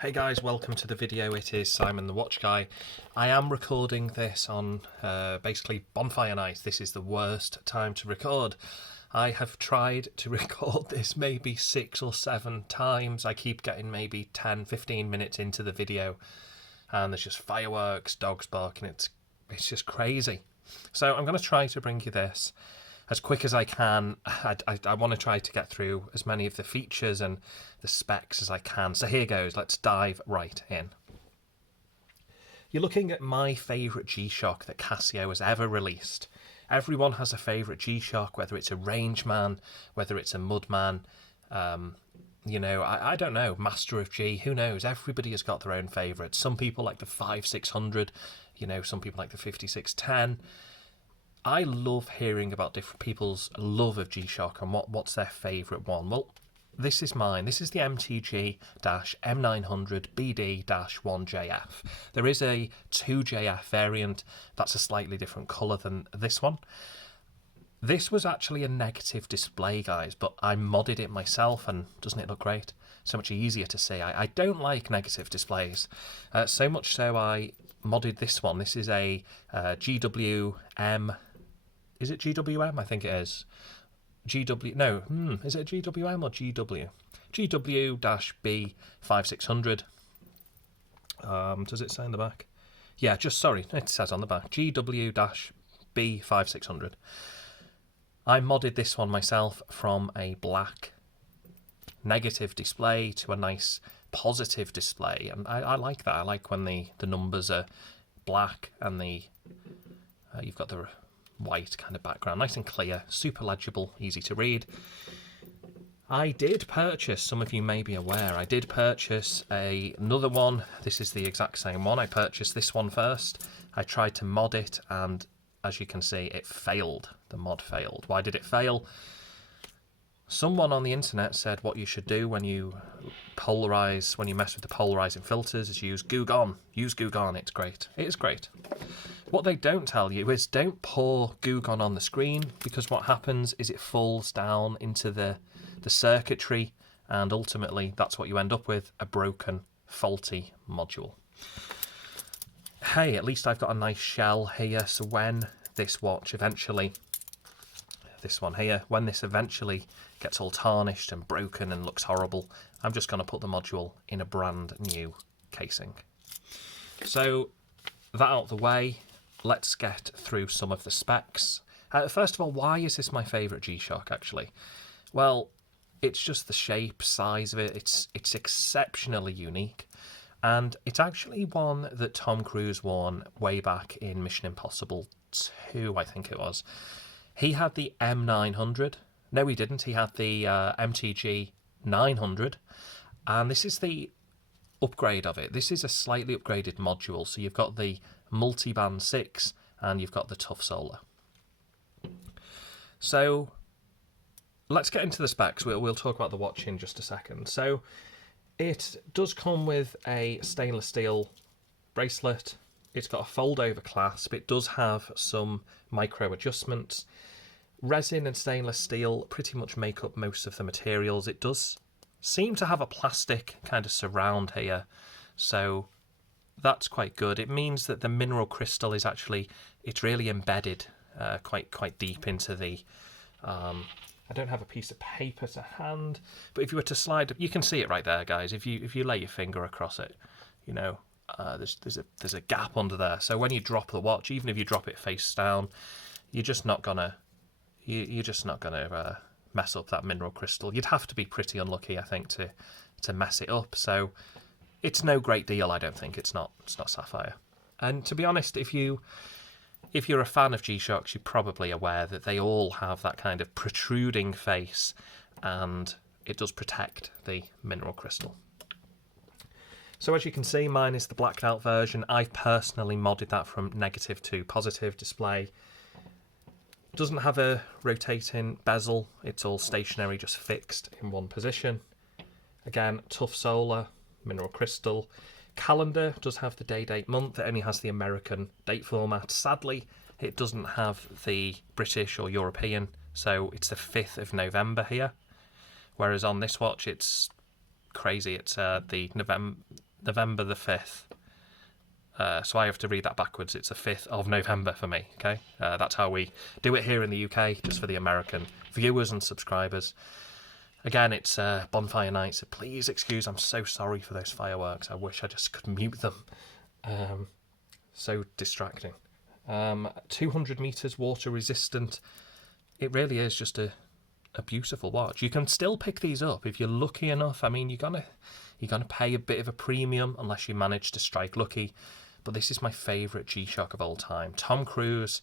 Hey guys, welcome to the video. It is Simon the Watch Guy. I am recording this on basically bonfire night. This is the worst time to record. I have tried to record this maybe 6 or 7 times. I keep getting maybe 10-15 minutes into the video and there's just fireworks, dogs barking. It's just crazy. So I'm going to try to bring you this as quick as I can. I want to try to get through as many of the features and the specs as I can. So here goes, let's dive right in. You're looking at my favourite G-Shock that Casio has ever released. Everyone has a favourite G-Shock, whether it's a Rangeman, whether it's a Mudman, I don't know, Master of G, who knows? Everybody has got their own favourites. Some people like the 5600, some people like the 5610. I love hearing about different people's love of G-Shock and what's their favourite one. Well, this is mine. This is the MTG-M900BD-1JF. There is a 2JF variant that's a slightly different colour than this one. This was actually a negative display, guys, but I modded it myself, and doesn't it look great? So much easier to see. I don't like negative displays, so much so I modded this one. This is a GWM. Is it GWM? I think it is. Is it GWM or GW? GW-B5600. Does it say in the back? Yeah, it says on the back. GW-B5600. I modded this one myself from a black negative display to a nice positive display, and I like that. I like when the numbers are black and you've got the white kind of background, nice and clear, super legible, easy to read. I did purchase, some of you may be aware, I did purchase another one. This is the exact same one. I purchased this one first. I tried to mod it, and as you can see, it failed. The mod failed. Why did it fail? Someone on the internet said what you should do when you polarize, when you mess with the polarizing filters, is use Goo Gone. Use Goo Gone, it's great. It is great. What they don't tell you is don't pour Goo Gone on the screen, because what happens is it falls down into the circuitry, and ultimately that's what you end up with, a broken, faulty module. Hey, at least I've got a nice shell here, so when this watch eventually, this one here, when this eventually gets all tarnished and broken and looks horrible, I'm just going to put the module in a brand new casing. So that out of the way, let's get through some of the specs. First of all, why is this my favourite G-Shock actually? Well, it's just the shape, size of it, it's exceptionally unique. And it's actually one that Tom Cruise won way back in Mission Impossible 2, I think it was. He had the M900. No, he didn't. He had the MTG-M900. And this is the upgrade of it. This is a slightly upgraded module. So you've got the multi-band 6 and you've got the tough solar. So let's get into the specs. We'll talk about the watch in just a second. So it does come with a stainless steel bracelet. It's got a fold-over clasp. It does have some micro adjustments. Resin and stainless steel pretty much make up most of the materials. It does seem to have a plastic kind of surround here, so that's quite good. It means that the mineral crystal is actually, it's really embedded quite deep into the... I don't have a piece of paper to hand, but if you were to slide, you can see it right there, guys. If you lay your finger across it, there's a gap under there. So when you drop the watch, even if you drop it face down, you're just not gonna mess up that mineral crystal. You'd have to be pretty unlucky, I think, to mess it up. So it's no great deal, I don't think. It's not sapphire. And to be honest, if you're a fan of G-Shocks, you're probably aware that they all have that kind of protruding face, and it does protect the mineral crystal. So as you can see, mine is the blacked out version. I've personally modded that from negative to positive display. It doesn't have a rotating bezel. It's all stationary, just fixed in one position. Again, tough solar, mineral crystal. Calendar does have the day, date, month. It only has the American date format. Sadly, it doesn't have the British or European, so it's the 5th of November here. Whereas on this watch, it's crazy. It's the November the 5th. So I have to read that backwards. It's the 5th of November for me, okay? That's how we do it here in the UK, just for the American viewers and subscribers. Again, it's bonfire night, so please excuse, I'm so sorry for those fireworks. I wish I just could mute them. So distracting. 200 metres water resistant. It really is just a beautiful watch. You can still pick these up if you're lucky enough. I mean, you're gonna pay a bit of a premium unless you manage to strike lucky. But this is my favourite G-Shock of all time. Tom Cruise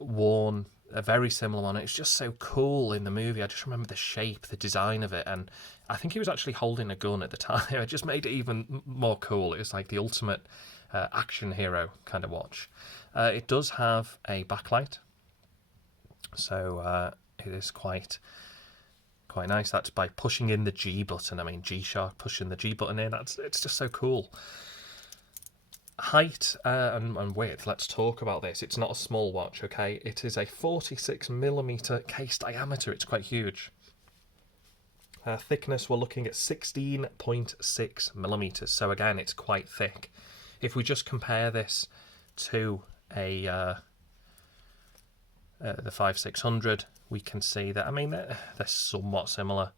worn a very similar one. It's just so cool in the movie. I just remember the shape, the design of it, and I think he was actually holding a gun at the time. It just made it even more cool. It's like the ultimate action hero kind of watch. It does have a backlight, so it is quite nice. That's by pushing in the G button. I mean, G-Shock, pushing the G button in. It's just so cool. Height and width, let's talk about this. It's not a small watch, okay? It is a 46mm case diameter. It's quite huge. Thickness, we're looking at 16.6mm. So again, it's quite thick. If we just compare this to the 5600, we can see that, I mean, they're somewhat similar.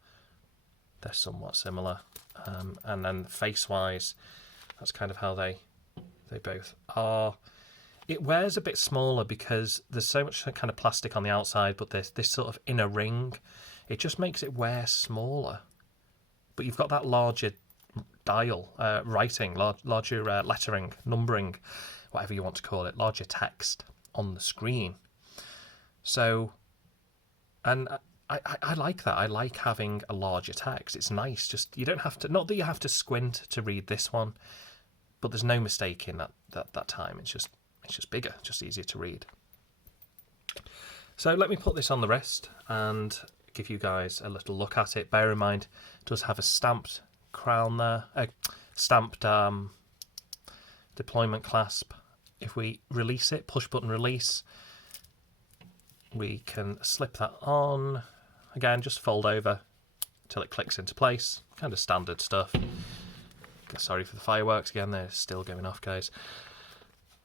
And then face-wise, that's kind of how they both are. It wears a bit smaller because there's so much kind of plastic on the outside, but this sort of inner ring, it just makes it wear smaller. But you've got that larger dial, writing, larger lettering, numbering, whatever you want to call it, larger text on the screen. So, and I like that. I like having a larger text. It's nice. Just, you don't have to, not that you have to squint to read this one, but there's no mistake in that time. It's just bigger, just easier to read. So let me put this on the wrist and give you guys a little look at it. Bear in mind, it does have a stamped crown there, a stamped deployment clasp. If we release it, push button release, we can slip that on. Again, just fold over until it clicks into place. Kind of standard stuff. Sorry for the fireworks again, they're still going off, guys.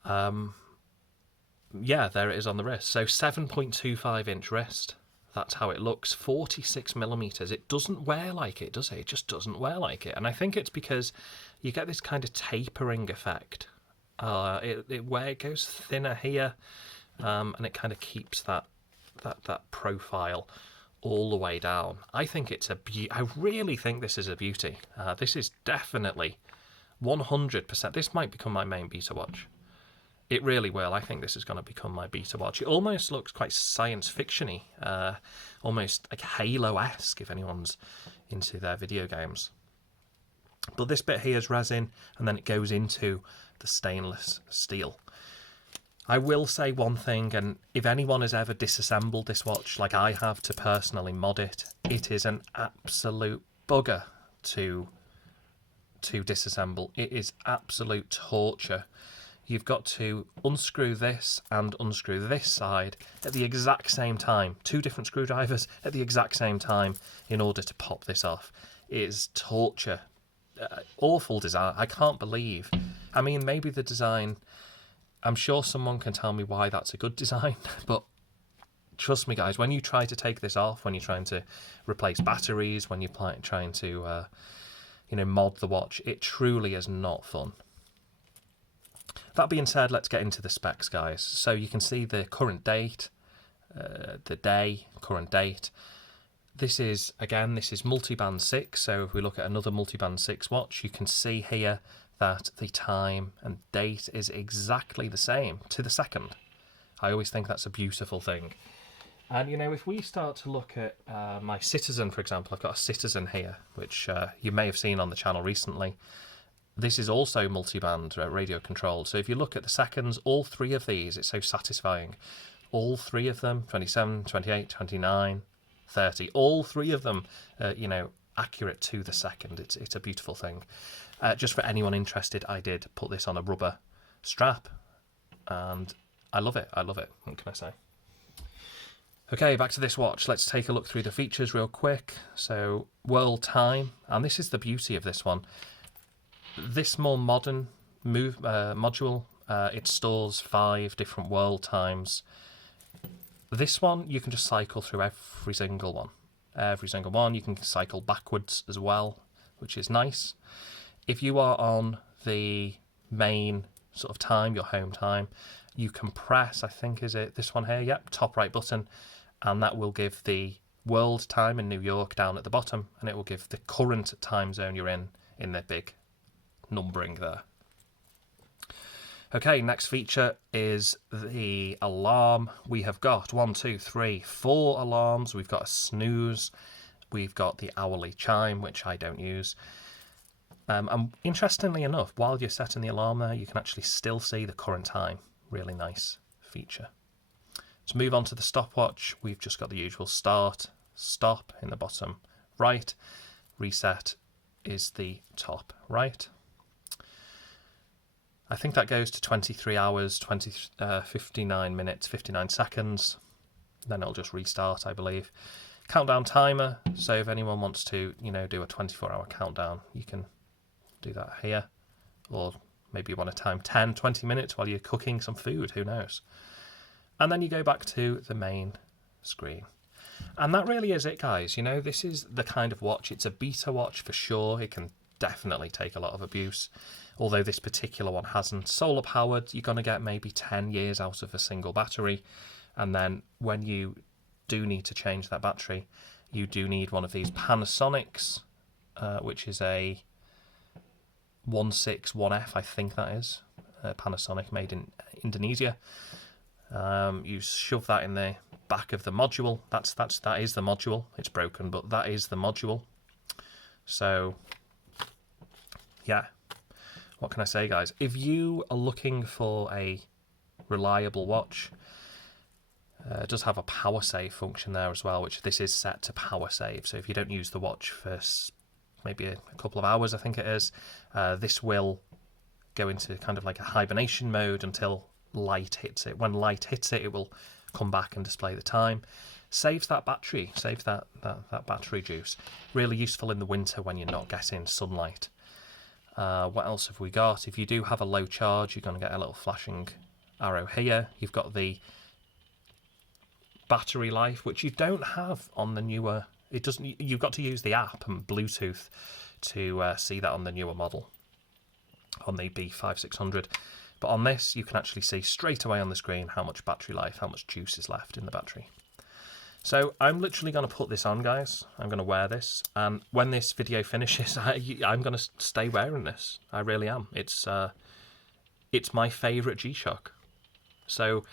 Yeah, there it is on the wrist. So 7.25 inch wrist. That's how it looks. 46mm. It doesn't wear like it, does it? It just doesn't wear like it. And I think it's because you get this kind of tapering effect. It goes thinner here, and it kind of keeps that profile all the way down. I think it's I really think this is a beauty. This is definitely 100%. This might become my main beta watch. It really will. I think this is going to become my beta watch. It almost looks quite science fiction-y, almost like Halo-esque if anyone's into their video games. But this bit here is resin, and then it goes into the stainless steel. I will say one thing, and if anyone has ever disassembled this watch like I have to personally mod it, it is an absolute bugger to disassemble. It is absolute torture. You've got to unscrew this and unscrew this side at the exact same time. 2 different screwdrivers at the exact same time in order to pop this off. It is torture. Awful design. I can't believe. I mean, maybe the design, I'm sure someone can tell me why that's a good design, but trust me, guys, when you try to take this off, when you're trying to replace batteries, when you're trying to, mod the watch, it truly is not fun. That being said, let's get into the specs, guys. So you can see the current date, current date. This is multiband 6, so if we look at another multiband 6 watch, you can see here that the time and date is exactly the same to the second. I always think that's a beautiful thing. And, if we start to look at my Citizen, for example, I've got a Citizen here, which you may have seen on the channel recently. This is also multiband radio controlled. So if you look at the seconds, all 3 of these, it's so satisfying. All 3 of them, 27, 28, 29, 30, all 3 of them, accurate to the second. It's a beautiful thing. Just for anyone interested, I did put this on a rubber strap, and I love it. What can I say? Okay, back to this watch. Let's take a look through the features real quick. So, world time, and this is the beauty of this one. This more modern module, it stores 5 different world times. This one, you can just cycle through every single one. Every single one. You can cycle backwards as well, which is nice. If you are on the main sort of time, your home time, you can press, I think, is it this one here? Yep, top right button, and that will give the world time in New York down at the bottom, and it will give the current time zone you're in the big numbering there. Okay, next feature is the alarm. We have got 1, 2, 3, 4 alarms. We've got a snooze. We've got the hourly chime, which I don't use. And interestingly enough, while you're setting the alarm there, you can actually still see the current time. Really nice feature. To move on to the stopwatch, we've just got the usual start, stop in the bottom right. Reset is the top right. I think that goes to 23 hours, 59 minutes, 59 seconds. Then it'll just restart, I believe. Countdown timer. So if anyone wants to, do a 24-hour countdown, you can do that here. Or maybe you want to time 10, 20 minutes while you're cooking some food, who knows. And then you go back to the main screen. And that really is it, guys. This is the kind of watch. It's a beta watch for sure. It can definitely take a lot of abuse. Although this particular one hasn't. Solar powered, you're going to get maybe 10 years out of a single battery. And then when you do need to change that battery, you do need one of these Panasonics, which is a 161F, I think that is. Panasonic, made in Indonesia. You shove that in the back of the module. That is the module. It's broken, but that is the module. So, yeah. What can I say, guys? If you are looking for a reliable watch, it does have a power save function there as well, which this is set to power save. So if you don't use the watch for maybe a couple of hours, I think it is, this will go into kind of like a hibernation mode until light hits it. When light hits it, it will come back and display the time. Saves that battery, saves that battery juice. Really useful in the winter when you're not getting sunlight. What else have we got? If you do have a low charge, you're going to get a little flashing arrow here. You've got the battery life, which you don't have on the newer. It doesn't. You've got to use the app and Bluetooth to see that on the newer model, on the B5600. But on this, you can actually see straight away on the screen how much battery life, how much juice is left in the battery. So I'm literally going to put this on, guys. I'm going to wear this, and when this video finishes, I'm going to stay wearing this. I really am. It's my favourite G-Shock. So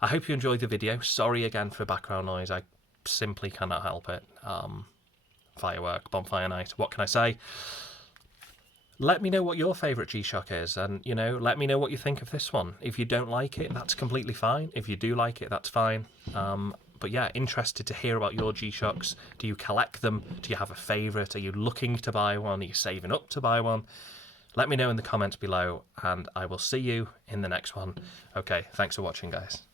I hope you enjoyed the video. Sorry again for background noise. I simply cannot help it. Firework, bonfire night. What can I say? Let me know what your favourite G-Shock is, and let me know what you think of this one. If you don't like it, that's completely fine. If you do like it, that's fine. But yeah, interested to hear about your G-Shocks. Do you collect them? Do you have a favourite? Are you looking to buy one? Are you saving up to buy one? Let me know in the comments below, and I will see you in the next one. Okay, thanks for watching, guys.